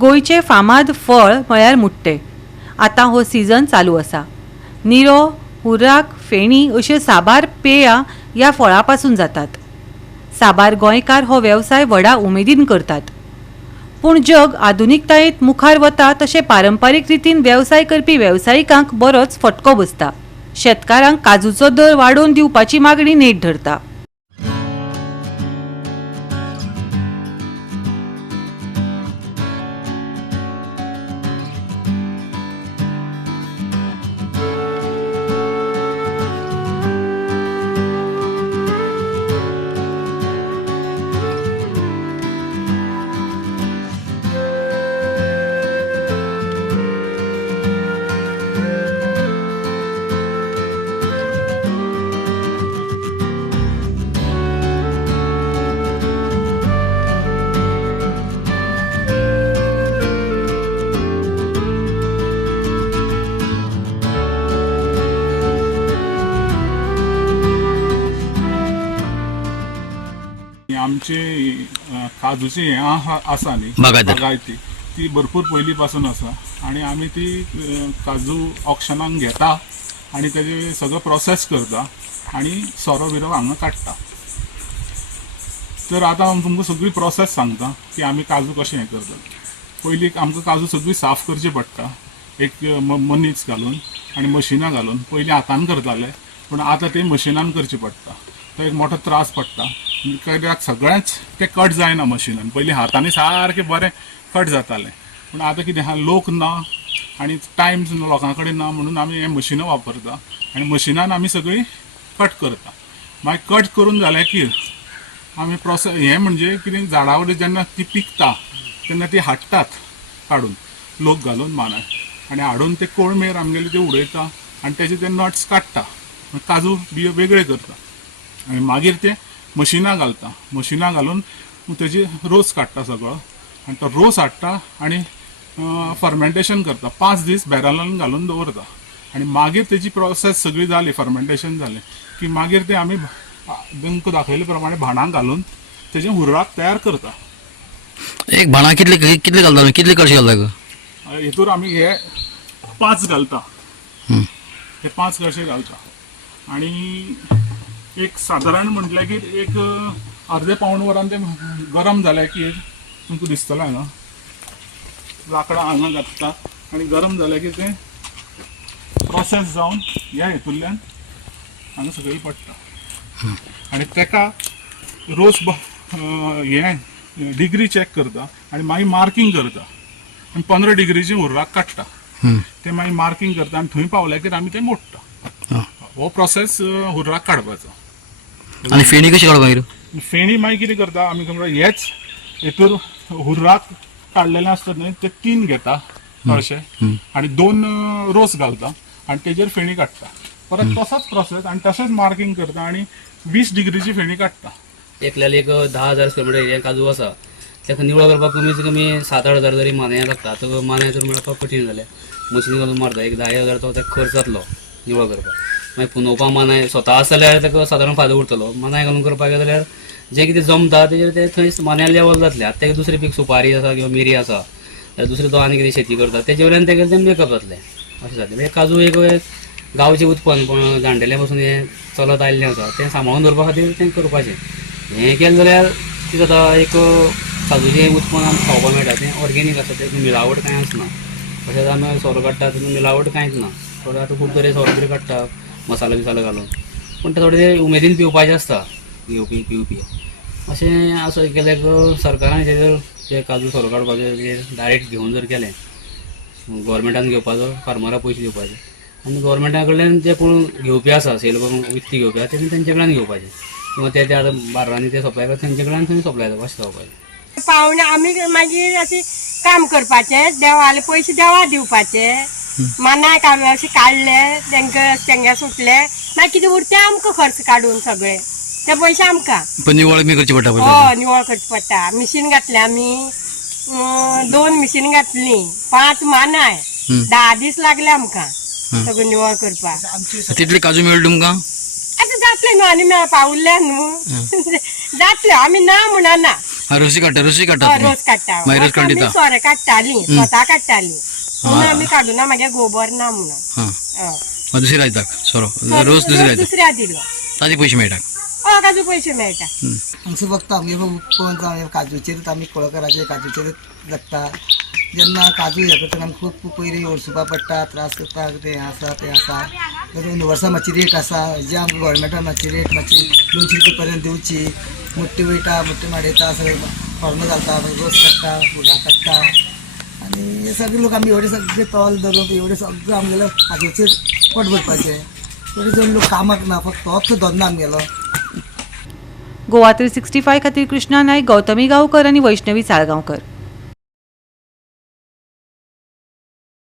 गोंयचे फामाद फळ म्हळ्यार मुट्टे. आतां हो सीझन चालू आसा. निरो, हुर्राक, फेणी अश्यो साबार पेयां ह्या फळा पासून जातात. साबार गोंयकार हो वेवसाय व्हडा उमेदीन करतात. पूण जग आधुनिकतायेंत मुखार वता तशें पारंपारीक रितीन वेवसाय करपी वेवसायिकांक बरोच फटको बसता. शेतकारांक काजूचो दर वाडोवन दिवपाची मागणी नेट धरता. आमचे काजूचे हे आसा न्ही बागायती ती भरपूर पयली पासून आसा आणि आमी ती काजू ऑक्शनाक घेता आणि तेजे सगळं प्रोसेस करता आणि सोरो बिरो हांगा काडटा. तर आतां तुमकां सगळी प्रोसेस सांगता की आमी काजू कशें हें करतात. पयलीं आमकां काजू सगळी साफ करची पडटा एक मनीस घालून आनी मशिनां घालून. पयलीं हातान करताले पूण आतां ते मशिनान करची पडटा. तो एक मोठो त्रास पडटा कित्याक सगळेंच ते कट जायना मशिनान. पयलीं हातांनी सारके बरें कट जाताले पूण आतां कितें आहा लोक ना आनी टायम लोकां कडेन ना म्हणून आमी हे मशिनां वापरता आनी मशिनान आमी सगळी कट करता. मागीर कट करून जालें की आमी प्रोसेस हें म्हणजे कितें झाडां वयली जेन्ना ती पिकता तेन्ना ती हाडटात काडून लोक घालून मानाय आनी हाडून ते कोळमेर आमगेले ते उडयता आनी तेजे ते नट्स काडटा काजू बियो वेगळे करता आनी मागीर ते मशिनां घालता. मशिनां घालून तेजी रोस काडटा सगळो आनी तो रोस हाडटा आनी फर्मेंटेशन करता. 5 दीस बॅरलान घालून दवरता आनी मागीर तेजी प्रोसेस सगळी जाली फर्मेंटेशन जालें की मागीर ते आमी तुमकां दाखयले प्रमाणे भाणांक घालून तेजें हुर्राक तयार करता. एक भाणां कितले घालता कितले कळशी घालता गो? हितूर आमी हे 5 घालता. हे 5 कळशे घालता आनी एक सादारण म्हटल्यार की एक अर्दे पावण वरान ते गरम जालें की तुमकां दिसतलें हांगा लाकडां हांगा घालता आनी गरम जालें की ते प्रोसेस जावन ह्या हितूंतल्यान हांगा सकयल पडटा आनी तेका रोस हें डिग्री चॅक करता आनी मागीर मार्कींग करता आनी 15 डिग्रीची हुर्राक काडटा. ते मागीर मार्कींग करता आनी थंय पावले की आमी ते मोडटा. हो प्रोसेस हुर्राक काडपाचो. आणि फेणी कशी काडप मागीर? फेणी मागीर कितें करता आमी हेच हितूर हुर्राक काडलेले आसता न्हय ते 3 घेता कळशे आनी 2 रोस घालता आनी तेजेर फेणी काडटा. परत तसोच प्रोसेस आनी तशेंच मार्कींग करता आनी 20 डिग्रीची फेणी काडटा. एकल्याला एक 10,000 स्क्वेअर मिटर एरिया काजू आसा ताका निवळ करपाक कमीत कमी 7-8 हजार तरी माने लागता. तो माने तर मेळपाक कठीण जालें. मशीन घालून मारता एक 10,000 तो ताका खर्च जातलो निवळ करपाक. मागीर पुनोवपाक मानाय स्वता आसा जाल्यार ताका सादारण फायदो उरतलो. मानाय घालून करपाक गेले जाल्यार जें कितें जमता तेजेर ते थंय मान्या लेवल जातलें. आतां ताका दुसरें पीक सुपारी आसा किंवा मिरी आसा जाल्यार दुसरें तो आनी कितें शेती करता तेजे वयल्यान ताका तें मेकअप जातलें अशें जातलें. म्हणजे काजू एक गांवचें उत्पन्न पण जाणटेल्या पासून हें चलत आयिल्लें आसा तें सांबाळून दवरपा खातीर तें करपाचें. हें केलें जाल्यार कितें जाता एक काजूचें उत्पन्न आमकां खावपाक मेळटा तें ऑर्गेनीक आसा तें मिलावट कांय आसना. तशेंच आमी सोरो काडटा तितून मिलावट कांयच ना. थोडे आतां खूब तरे सोरो तरी काडटा मसालो बिसालो घालून पूण ते थोडे उमेदीन पिवपाचें आसता पिवपी अशें असो केल्यार सरकारान हेजेर जे काजू सोरो काडपाचें डायरेक्ट घेवन जर केलें गव्हर्मेंटान घेवपाचो फार्मराक पयशे दिवपाचे आनी गव्हर्मेंटा कडल्यान जे कोण घेवपी आसा सेल करून विकती घेवपी आसा तेणी तेंचे कडल्यान घेवपाचें किंवा ते आतां बार्रांनी ते सप्लाय करता तेंचे कडल्यान थंय सप्लाय जावपा अशें जावपाचें. पावणे आमी मागीर अशें काम करपाचें देवाले पयशे देवा दिवपाचे. मानाय काम अशें काडले तांकां शेंगे सुटले मागीर कितें उरता आमकां खर्च काडून सगळे ते पयशे आमकां. पण निवळ बी करची पडटा. हय निवळ करची पडटा. मिशीन घातलें आमी 2 मिशीन घातली 5 मानाय 10 दीस लागले आमकां सगळें निवळ करपाक. तितली काजू मेळ्ळी तुमकां? आतां जातलें न्हू आनी पावुल्ले न्हू जातलें आमी ना म्हणना रसी काढता रोस काडटा मागीर रोस काडून आमी दिता सोरे काडटाली स्वता काडटाली म्हणून आमी काडूना मागे गोबर ना म्हणून हां हय. दुसरी लायतात सोरो रोस दुसरी रोस लायतात दुसऱ्या दिलो ताजे पयशे मेळटा काजू पयशे मेळटा हांगसर फक्त आमगे पळोवन जावन काजूचेरूच आमी कोळकराचे काजूचेरूच जगता जेन्ना काजू हे करतना आमकां खूब पयलीं वळसुपा पडटा त्रास करता तें आसा तें आसा वर्सा मातशी रेट आसा जे आमकां गोवोरमेंटान मातशी रेट मातशी 200 रुपया पर्यंत दिवची मुट्टी वयता मुट्टी माडयता सगळें फॉर्म घालता रोस काडटा फुलां काडटा आनी हे सगळे लोक आमी एवढे सगळे तोल धरून एवढे सगळे आमगेले काजूचेर पोट भरपाचें एवढे जण लोक कामाक ना फक्त होच धंदो आमगेलो गोवा 365 खातीर कृष्णा नायक, गौतमी गांवकर आनी वैष्णवी साळगांवकर.